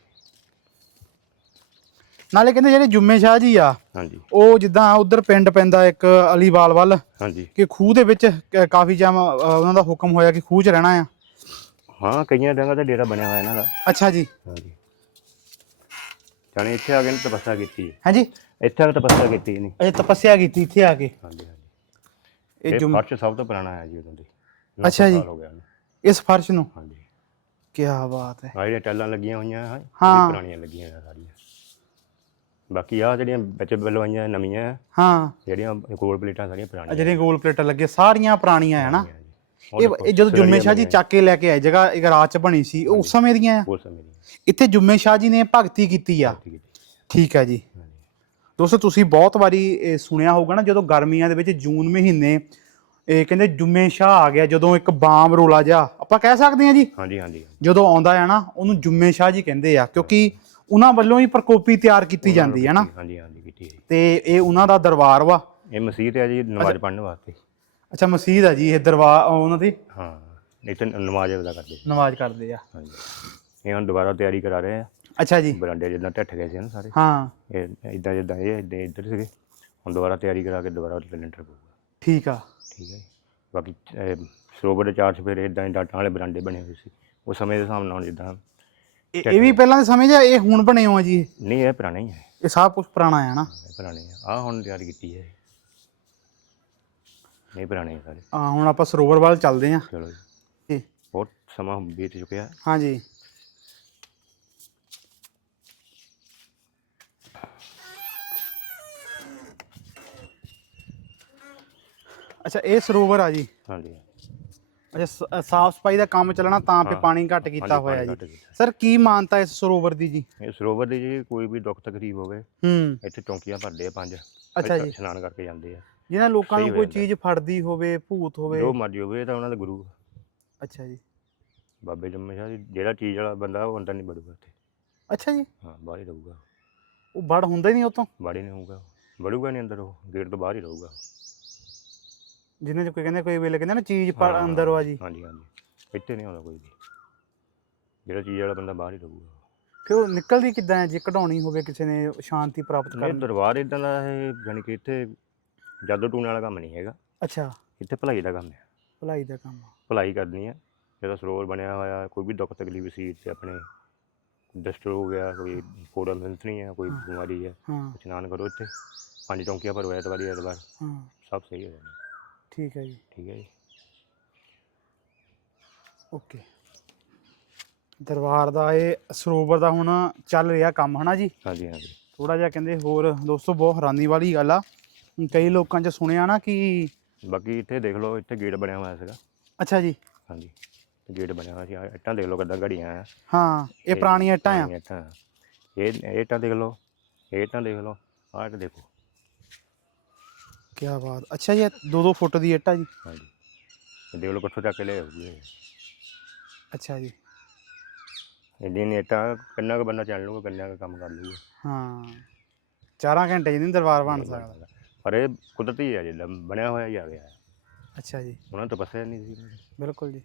ਨਾਲੇ ਕਹਿੰਦੇ ਜਿਹੜੇ ਜੁਮੇ ਸ਼ਾਹ ਜੀ ਆ ਹਾਂਜੀ। ਉਹ ਜਿੱਦਾਂ ਉਧਰ ਪਿੰਡ ਪੈਂਦਾ ਇੱਕ ਅਲੀਵਾਲ ਵੱਲ ਹਾਂਜੀ। ਕਿ ਖੂਹ ਦੇ ਵਿੱਚ ਕਾਫੀ ਜਮ ਉਹਨਾਂ ਦਾ ਹੁਕਮ ਹੋਇਆ ਕਿ ਖੂਹ 'ਚ ਰਹਿਣਾ ਆ। ਹਾਂ ਕਈਆਂ ਜਗ੍ਹਾ ਤੇ ਡੇਰਾ ਬਣਿਆ ਹੋਇਆ ਇਹਨਾਂ ਦਾ। ਅੱਛਾ ਜੀ। ਹਾਂਜੀ। ਜਾਣੀ ਇੱਥੇ ਆ ਕੇ ਨੇ ਤਪੱਸਿਆ ਕੀਤੀ ਹਾਂਜੀ। ਇੱਥੇ ਆ ਕੇ ਤਪੱਸਿਆ ਕੀਤੀ ਨਹੀਂ ਅਜੇ ਤਪੱਸਿਆ ਕੀਤੀ ਇੱਥੇ ਆ ਕੇ। ਹਾਂਜੀ ਹਾਂਜੀ। ਇਹ ਇਹ ਜੁਮ ਫਰਸ਼ ਸਭ ਤੋਂ ਪੁਰਾਣਾ ਹੈ ਜੀ ਉਦੋਂ ਦੀ। ਨੌ ਸੌ ਅੱਛਾ ਜੀ। ਸਾਲ ਹੋ ਗਿਆ ਇਹਨੂੰ। ਇਸ ਫਰਸ਼ ਨੂੰ? ਹਾਂਜੀ। ਕੀ ਬਾਤ ਹੈ। ਆਹ ਜਿਹੜੀਆਂ ਟੈਲਾਂ ਲੱਗੀਆਂ ਹੋਈਆਂ ਹੈ ਹਾਂ। ਪੁਰਾਣੀਆਂ ਲੱਗੀਆਂ ਹੋਈਆਂ ਸਾਰੀਆਂ। ਬਾਕੀ ਆ ਜਿਹੜੀਆਂ ਵਿੱਚ ਬਲਵਾਈਆਂ ਨਵੀਆਂ ਆ, ਹਾਂ। ਜਿਹੜੀਆਂ ਗੋਲ ਪਲੇਟਾਂ ਸਾਰੀਆਂ ਆਹ ਪੁਰਾਣੀਆਂ ਜਿਹੜੀਆਂ ਗੋਲ ਪਲੇਟਾਂ ਲੱਗੀਆਂ ਸਾਰੀਆਂ ਪੁਰਾਣੀਆਂ ਹੈ ਨਾ। ਹਾਂਜੀ, ਇਹ ਇਹ ਜਦੋਂ ਜੁੰਮੇ ਸ਼ਾਹ ਜੀ ਚੱਕ ਕੇ ਲੈ ਕੇ ਆਏ ਜਗ੍ਹਾ ਇੱਕ ਰਾਤ ਚ ਬਣੀ ਸੀ ਉਹ ਉਸ ਸਮੇਂ ਦੀਆਂ ਆ? ਉਸ ਸਮੇਂ ਦੀਆਂ। ਇੱਥੇ ਜੁੰਮੇ ਸ਼ਾਹ ਜੀ ਨੇ ਭਗਤੀ ਕੀਤੀ ਆ। ਠੀਕ ਹੈ ਠੀਕ ਹੈ ਜੀ। ਦੋਸਤੋ ਤੁਸੀਂ ਬਹੁਤ ਵਾਰੀ ਇਹ ਸੁਣਿਆ ਹੋਊਗਾ ਨਾ ਜਦੋਂ ਗਰਮੀਆਂ ਦੇ ਵਿੱਚ ਜੂਨ ਮਹੀਨੇ ਇਹ ਕਹਿੰਦੇ ਜੁੰਮੇ ਸ਼ਾਹ ਆ ਗਿਆ ਜਦੋਂ ਇੱਕ ਬਾਮ ਰੋਲਾ ਜਿਹਾ ਆਪਾਂ ਕਹਿ ਸਕਦੇ ਹਾਂ ਜੀ? ਹਾਂਜੀ ਹਾਂਜੀ ਜਦੋਂ ਆਉਂਦਾ ਹੈ ਨਾ ਉਹਨੂੰ ਜੁੰਮੇ ਸ਼ਾਹ ਜੀ ਕਹਿੰਦੇ ਆ ਕਿਉਂਕਿ ਉਹਨਾਂ ਵੱਲੋਂ ਹੀ ਪ੍ਰਕੋਪੀ ਤਿਆਰ ਕੀਤੀ ਜਾਂਦੀ ਹੈ ਨਾ। ਹਾਂਜੀ ਹਾਂਜੀ ਕੀਤੀ ਹੈ ਜੀ। ਤੇ ਇਹ ਉਹਨਾਂ ਦਾ ਦਰਬਾਰ ਵਾ। ਇਹ ਮਸਜਿਦ ਹੈ ਜੀ ਨਮਾਜ਼ ਪੜ੍ਹਨ ਵਾਸਤੇ। ਅੱਛਾ ਮਸਜਿਦ ਆ ਜੀ ਇਹ ਦਰਬਾਰ ਉਹਨਾਂ ਦੀ? ਹਾਂ ਇੱਥੇ ਨਮਾਜ਼ ਅਦਾ ਕਰਦੇ। ਨਮਾਜ਼ ਕਰਦੇ ਆ। ਹਾਂਜੀ। ਇਹ ਹੁਣ ਦੁਬਾਰਾ ਤਿਆਰੀ ਕਰਾ ਰਹੇ ਆ। ਅੱਛਾ ਜੀ। ਬਰਾਂਡੇ ਜਿੱਦਾਂ ਢੱਠ ਗਏ ਸੀ ਨਾ ਸਾਰੇ। ਹਾਂ। ਇਹ ਇਦਾਂ ਜਿੱਦਾਂ ਇਹ ਇੱਦਾਂ ਇੱਧਰ ਸੀਗੇ। ਹੁਣ ਦੁਬਾਰਾ ਤਿਆਰੀ ਕਰਾ ਕੇ ਦੁਬਾਰਾ ਲੈਂਟਰ ਪਊਗਾ। ਠੀਕ ਆ। ਠੀਕ ਹੈ। ਬਾਕੀ ਸਰੋਵਰ ਦੇ ਚਾਰ ਚਫੇਰੇ ਇਦਾਂ ਹੀ ਡਾਟਾਂ ਵਾਲੇ ਬਰਾਂਡੇ ਬਣੇ ਹੋਏ ਸੀ। ਉਸ ਸਮੇਂ ਦੇ ਹਿਸਾਬ ਨਾਲ ਜਿੱਦਾਂ ਇਹ ਇਹ ਵੀ ਪਹਿਲਾਂ ਦੇ ਸਮੇਂ ਜਾਂ ਇਹ ਹੁਣ ਬਣੇ ਹੋ ਆ ਜੀ ਇਹ? ਨਹੀਂ ਇਹ ਪੁਰਾਣਾ ਹੀ ਹੈ ਇਹ ਸਭ ਕੁਝ ਪੁਰਾਣਾ ਆ ਨਾ। ਇਹ ਪੁਰਾਣੇ ਆ। ਆਹ ਹੁਣ ਤਿਆਰੀ ਕੀਤੀ ਹੈ। ਨਹੀਂ ਪੁਰਾਣੇ ਆ ਸਾਰੇ। ਆ ਹੁਣ ਆਪਾਂ ਸਰੋਵਰ ਵੱਲ ਚੱਲਦੇ ਆ ਚਲੋ ਜੀ। ਬਹੁਤ ਸਮਾਂ ਬੀਤ ਚੁੱਕਿਆ। ਹਾਂਜੀ ਅੱਛਾ ਇਹ ਸਰੋਵਰ ਆ ਜੀ। ਹਾਂਜੀ ਅੱਛਾ ਸਾਫ਼ ਸਫ਼ਾਈ ਦਾ ਕੰਮ ਚੱਲਣਾ ਤਾਂ ਪੇ ਹਾਂ। ਪਾਣੀ ਘੱਟ ਕੀਤਾ ਹਾਂਜੀ, ਹੋਇਆ ਪਾਣੀ ਜੀ। ਕੀਤਾ। ਸਰ ਕੀ ਮਾਨਤਾ ਇਸ ਸਰੋਵਰ ਦੀ ਜੀ? ਇਹ ਸਰੋਵਰ ਦੇ ਜੀ ਕੋਈ ਵੀ ਦੁੱਖ ਤਕਲੀਫ ਹੋਵੇ ਹੂੰ। ਇੱਥੇ ਚੌਂਕੀਆਂ ਭਰਦੇ ਆ ਪੰਜ। ਅੱਛਾ ਜੀ। ਇਸ਼ਨਾਨ ਕਰਕੇ ਜਾਂਦੇ ਆ। ਜਿਹਨਾਂ ਲੋਕਾਂ ਨੂੰ ਹੋ ਕੋਈ ਜਾਂਦਾ। ਚੀਜ਼ ਫੜਦੀ ਹੋਵੇ ਭੂਤ ਹੋਵੇ। ਜੋ ਮਰਜ਼ੀ ਹੋਵੇ ਇਹ ਤਾਂ ਉਹਨਾਂ ਦੇ ਗੁਰੂ ਅੱਛਾ ਜੀ। ਬਾਬੇ ਜੰਮੇ ਸ਼ਾਹ ਜੀ ਜਿਹੜਾ ਚੀਜ਼ ਵਾਲਾ ਬੰਦਾ ਉਹ ਅੰਦਰ ਨਹੀਂ ਵੜੂਗਾ ਇੱਥੇ। ਅੱਛਾ ਜੀ। ਹਾਂ ਬਾਹਰ ਹੀ ਰਹੂਗਾ। ਉਹ ਵੜ ਹੁੰਦਾ ਹੀ ਨਹੀਂ ਉਤੋਂ ਬਾੜੀ ਨਹੀਂ ਹੋਊਗਾ। ਵੜੂਗਾ ਨਹੀਂ ਅੰਦਰ ਉਹ ਗੇਟ ਤੋਂ ਬਾਹਰ ਹੀ ਰਹੂਗਾ। ਜਿਹਨੇ ਚ ਕੋਈ ਕਹਿੰਦੇ ਕੋਈ ਵੇਲੇ ਕਹਿੰਦੇ ਨਾ ਚੀਜ਼ ਪਰ ਹਾਂ, ਅੰਦਰ ਵਾ ਜੀ। ਹਾਂਜੀ ਹਾਂਜੀ ਇੱਥੇ ਨਹੀਂ ਆਉਂਦਾ ਕੋਈ ਵੀ। ਜਿਹੜਾ ਚੀਜ਼ ਵਾਲਾ ਬੰਦਾ ਬਾਹਰ ਹੀ ਰਹੂਗਾ। ਫਿਰ ਉਹ ਨਿਕਲਦੀ ਕਿੱਦਾਂ ਹੈ? ਜੇ ਕਢਾਉਣੀ ਹੋਵੇ ਕਿਸੇ ਨੇ ਸ਼ਾਂਤੀ ਪ੍ਰਾਪਤ ਇਹ ਕਰਨ ਦਰਬਾਰ ਇਦਾਂ ਦਾ ਇਹ ਜਾਣੀ ਕਿ ਇੱਥੇ ਜਾਦੂ ਟੂਣੇ ਵਾਲਾ ਕੰਮ ਨਹੀਂ ਹੈਗਾ। ਅੱਛਾ। ਇੱਥੇ ਭਲਾਈ ਦਾ ਕੰਮ ਹੈ। ਭਲਾਈ ਦਾ ਕੰਮ ਆ। ਭਲਾਈ ਕਰਨੀ ਹੈ। ਜਦੋਂ ਸਰੋਵਰ ਬਣਿਆ ਹੋਇਆ ਕੋਈ ਵੀ ਦੁੱਖ ਤਕਲੀਫ ਸੀ ਤੇ ਆਪਣੇ ਡਸਟ ਹੋ ਗਿਆ ਕੋਈ ਫੋੜਾ ਮਿਲਣੀ ਹੈ ਕੋਈ। ਬਿਮਾਰੀ ਹੈ ਹਾਂ। ਇਸ਼ਨਾਨ ਕਰੋ ਇੱਥੇ। ਪੰਜ ਚੌਂਕੀਆਂ ਭਰੋ ਐਤਵਾਰੀ ਐਤਵਾਰ। ਹਾਂ। ਸਭ ਸਹੀ ਹੋ ਜਾਣਾ। ਠੀਕ ਹੈ ਜੀ। ਠੀਕ ਹੈ ਜੀ। ਓਕੇ। ਦਰਬਾਰ ਦਾ ਇਹ ਸਰੋਵਰ ਦਾ ਹੁਣ ਚੱਲ ਰਿਹਾ ਕੰਮ ਹਨਾ ਜੀ? ਹਾਂਜੀ ਹਾਂਜੀ। ਥੋੜਾ ਜਿਹਾ ਕਹਿੰਦੇ ਹੋਰ ਦੋਸਤੋ ਬਹੁਤ ਹੈਰਾਨੀ ਵਾਲੀ ਗੱਲ ਆ। ਕਈ ਲੋਕਾਂ 'ਚ ਸੁਣਿਆ ਨਾ ਕਿ ਬਾਕੀ ਇੱਥੇ ਦੇਖ ਲਓ ਇੱਥੇ ਗੇਟ ਬਣਿਆ ਹੋਇਆ ਸੀਗਾ। ਅੱਛਾ ਜੀ। ਹਾਂਜੀ ਗੇਟ ਬਣਿਆ ਹੋਇਆ ਸੀ। ਆਹ ਇੱਟਾਂ ਦੇਖ ਲਓ ਕਿੱਦਾਂ ਘੜੀਆਂ ਆ। ਹਾਂ ਇਹ ਪੁਰਾਣੀਆਂ ਇੱਟਾਂ ਆ। ਪੁਰਾਣੀਆਂ ਇੱਟਾਂ। ਇਹ ਇਹ ਇੱਟਾਂ ਦੇਖ ਲਓ ਇਹ ਇੱਟਾਂ ਦੇਖ ਲਓ ਆਹ ਇੱਟ ਦੇਖੋ। ਕੀ ਬਾਤ। ਅੱਛਾ ਜੀ 2-2 ਫੁੱਟ ਦੀ ਇੱਟ ਆ ਜੀ। ਹਾਂਜੀ। ਇਹ ਦੇਖ ਲਓ ਕਿੱਥੋਂ ਚੱਕ ਕੇ ਲੈ ਆਉਗੀ ਇਹ ਅੱਛਾ ਜੀ। ਇੰਨੀ ਇੱਟਾਂ ਕਿੰਨਾ ਕੁ ਬੰਦਾ ਚੱਲ ਲੂਗਾ ਕਿੰਨਾ ਕੁ ਕੰਮ ਕਰ ਲੂਗਾ ਹਾਂ। ਚਾਰਾਂ ਘੰਟੇ 'ਚ ਨਹੀਂ ਦਰਬਾਰ ਬਣ ਸਕਦਾ। ਪਰ ਇਹ ਕੁਦਰਤੀ ਹੈ ਜਿੱਦਾਂ ਬਣਿਆ ਹੋਇਆ ਹੀ ਆ ਗਿਆ ਹੈ। ਅੱਛਾ ਜੀ। ਉਹਨਾਂ ਨੂੰ ਤਪੱਸਿਆ ਨਹੀਂ ਸੀ। ਬਿਲਕੁਲ ਜੀ।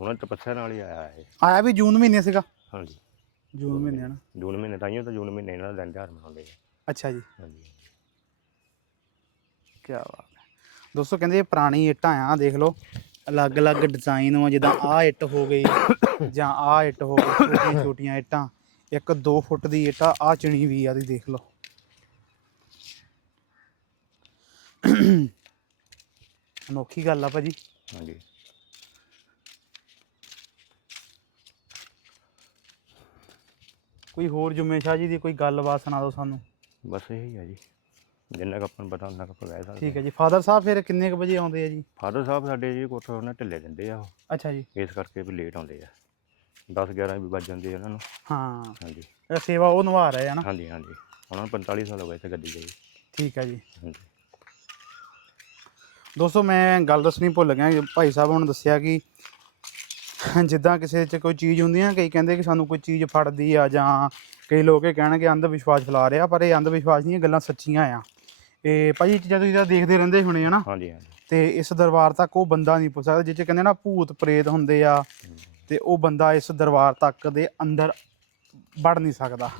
ਉਹਨਾਂ ਨੂੰ ਤਪੱਸਿਆ ਨਾਲ ਹੀ ਆਇਆ ਇਹ। ਆਇਆ ਵੀ ਜੂਨ ਮਹੀਨੇ ਸੀਗਾ? ਹਾਂਜੀ। ਜੂਨ ਮਹੀਨੇ ਨਾ ਜੂਨ ਮਹੀਨੇ ਤਾਈਓ ਤਾਂ ਜੂਨ ਮਹੀਨੇ ਦਾ ਦਿਨ ਤਿਉਹਾਰ ਮਨਾਉਂਦੇ ਆ। ਅੱਛਾ ਜੀ। ਹਾਂਜੀ। ਕੀ ਬਾਤ ਹੈ। ਦੋਸਤੋ ਕਹਿੰਦੇ ਇਹ ਪੁਰਾਣੀ ਇੱਟਾਂ ਆ ਦੇਖ ਲਓ। ਅਲੱਗ-ਅਲੱਗ ਡਿਜ਼ਾਈਨ ਆ ਜਿੱਦਾਂ ਆਹ ਇੱਟ ਹੋ ਗਈ ਜਾਂ ਆਹ ਇੱਟ ਹੋ ਗਈ ਛੋਟੀਆਂ ਛੋਟੀਆਂ ਇੱਟਾਂ। ਇੱਕ 2 ਫੁੱਟ ਦੀ ਇੱਟ ਆ ਆਹ ਚਿਣੀ ਵੀ ਆ ਦੀ ਦੇਖ ਲਓ। ਅਨੋਖੀ ਗੱਲ ਆ ਭਾਜੀ। ਹਾਂਜੀ। ਕੋਈ ਹੋਰ ਜੁਮੇ ਸ਼ਾਹ ਜੀ ਦੀ ਕੋਈ ਗੱਲਬਾਤ ਸੁਣਾ ਦਿਓ ਸਾਨੂੰ। ਬਸ ਇਹੀ ਹੈ ਜੀ। ਜਿੰਨਾ ਕੁ ਆਪਾਂ ਨੂੰ ਪਤਾ ਹੁੰਦਾ ਕਿ ਆਪਾਂ ਕਹਿ ਸਕਦੇ ਠੀਕ ਹੈ। ਜੀ। ਫਾਦਰ ਸਾਹਿਬ ਫਿਰ ਕਿੰਨੇ ਕੁ ਵਜੇ ਆਉਂਦੇ ਆ ਜੀ? ਫਾਦਰ ਸਾਹਿਬ ਸਾਡੇ ਜੀ ਕੋਠੇ ਉਹਨਾਂ ਢਿੱਲੇ ਦਿੰਦੇ ਆ ਉਹ। ਅੱਛਾ ਜੀ। ਇਸ ਕਰਕੇ ਵੀ ਲੇਟ ਆਉਂਦੇ ਆ। 10 11 ਵੀ ਵੱਜ ਜਾਂਦੇ ਆ ਉਹਨਾਂ ਨੂੰ। ਹਾਂ। ਹਾਂਜੀ। ਇਹ ਸੇਵਾ ਉਹ ਨਿਭਾ ਰਹੇ ਆ ਨਾ। ਹਾਂਜੀ ਹਾਂਜੀ। ਉਹਨਾਂ ਨੂੰ 45 ਸਾਲ ਹੋ ਗਏ ਇੱਥੇ ਗੱਡੀ ਗਈ ਠੀਕ ਹੈ ਜੀ। ਹਾਂਜੀ। ਦੋਸਤੋ ਮੈਂ ਗੱਲ ਦੱਸਣੀ ਭੁੱਲ ਗਿਆ ਭਾਈ ਸਾਹਿਬ ਹੁਣ ਦੱਸਿਆ ਕਿ ਜਿੱਦਾਂ ਕਿਸੇ 'ਚ ਕੋਈ ਚੀਜ਼ ਹੁੰਦੀ ਆ ਕਈ ਕਹਿੰਦੇ ਕਿ ਸਾਨੂੰ ਕੋਈ ਚੀਜ਼ ਫੜਦੀ ਆ ਜਾਂ ਕਈ ਲੋਕ ਇਹ ਕਹਿਣਗੇ ਅੰਧ ਵਿਸ਼ਵਾਸ ਫੈਲਾ ਰਿਹਾ ਪਰ ਇਹ ਅੰਧ ਵਿਸ਼ਵਾਸ ਨਹੀਂ ਇਹ ਗੱਲਾਂ ਸੱਚੀਆਂ ਆ। ਇਹ ਇਹ ਚੀਜ਼ਾਂ ਤੁਸੀਂ ਤਾਂ ਦੇਖਦੇ ਰਹਿੰਦੇ ਹੋਣੇ ਆ ਨਾ। ਹਾਂਜੀ ਹਾਂਜੀ। ਤੇ ਇਸ ਦਰਬਾਰ ਤੱਕ ਉਹ ਬੰਦਾ ਨਹੀਂ ਪੁੱਛ ਸਕਦਾ ਜਿਹ 'ਚ ਕਹਿੰਦੇ ਨਾ ਭੂਤ ਪ੍ਰੇਤ ਹੁੰਦੇ ਆ ਤੇ ਉਹ ਬੰਦਾ ਇਸ ਦਰਬਾਰ ਤੱਕ ਦੇ ਅੰਦਰ ਵੜ ਨਹੀਂ ਸਕਦਾ।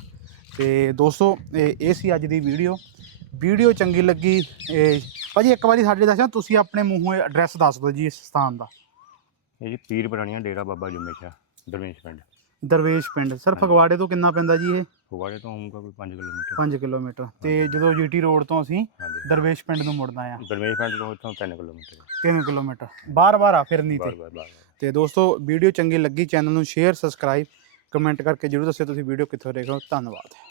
ਤੇ ਦੋਸਤੋ ਇਹ ਸੀ ਅੱਜ ਦੀ ਵੀਡੀਓ ਵੀਡੀਓ ਚੰਗੀ ਲੱਗੀ ਇਹ ਭਾਜੀ ਇੱਕ ਵਾਰੀ ਸਾਡੇ ਦੱਸਿਆ ਤੁਸੀਂ ਆਪਣੇ ਮੂੰਹੋਂ ਐਡਰੈਸ ਦੱਸ ਦਿਓ ਜੀ ਇਸ ਸਥਾਨ ਦਾ। ਇਹ ਜੀ ਪੀਰ ਪੁਰਾਣੀਆਂ ਡੇਰਾ ਬਾਬਾ ਜੁਮੇ ਸ਼ਾਹ ਦਰਵੇਸ਼ ਪਿੰਡ। ਦਰਵੇਸ਼ ਪਿੰਡ। ਸਰ ਫਗਵਾੜੇ ਤੋਂ ਕਿੰਨਾ ਪੈਂਦਾ ਜੀ ਇਹ? ਫਗਵਾੜੇ ਤੋਂ ਹੋਊਗਾ ਕੋਈ 5 ਕਿਲੋਮੀਟਰ। 5 ਕਿਲੋਮੀਟਰ। ਤੇ ਜਦੋਂ ਜੀਟੀ ਰੋਡ ਤੋਂ ਅਸੀਂ ਹਾਂਜੀ। ਦਰਵੇਸ਼ ਪਿੰਡ ਨੂੰ ਮੁੜਨਾ ਆ। ਦਰਵੇਸ਼ ਪਿੰਡ ਤੋਂ ਇੱਥੋਂ 3 ਕਿਲੋਮੀਟਰ। 3 ਕਿਲੋਮੀਟਰ। ਬਾਰ-ਬਾਰ ਆ ਫਿਰਨੀ ਬਾਰ ਤੇ ਬਾਰ ਬਾਰ। ਤੇ ਦੋਸਤੋ ਵੀਡੀਓ ਚੰਗੀ ਲੱਗੀ ਚੈਨਲ ਨੂੰ ਸ਼ੇਅਰ ਸਬਸਕ੍ਰਾਈਬ ਕਮੈਂਟ ਕਰਕੇ ਜਰੂਰ ਦੱਸਿਓ ਤੁਸੀਂ ਵੀਡੀਓ ਕਿੱਥੋਂ ਦੇਖ। ਰਹੇ ਹੋ ਧੰਨਵਾਦ।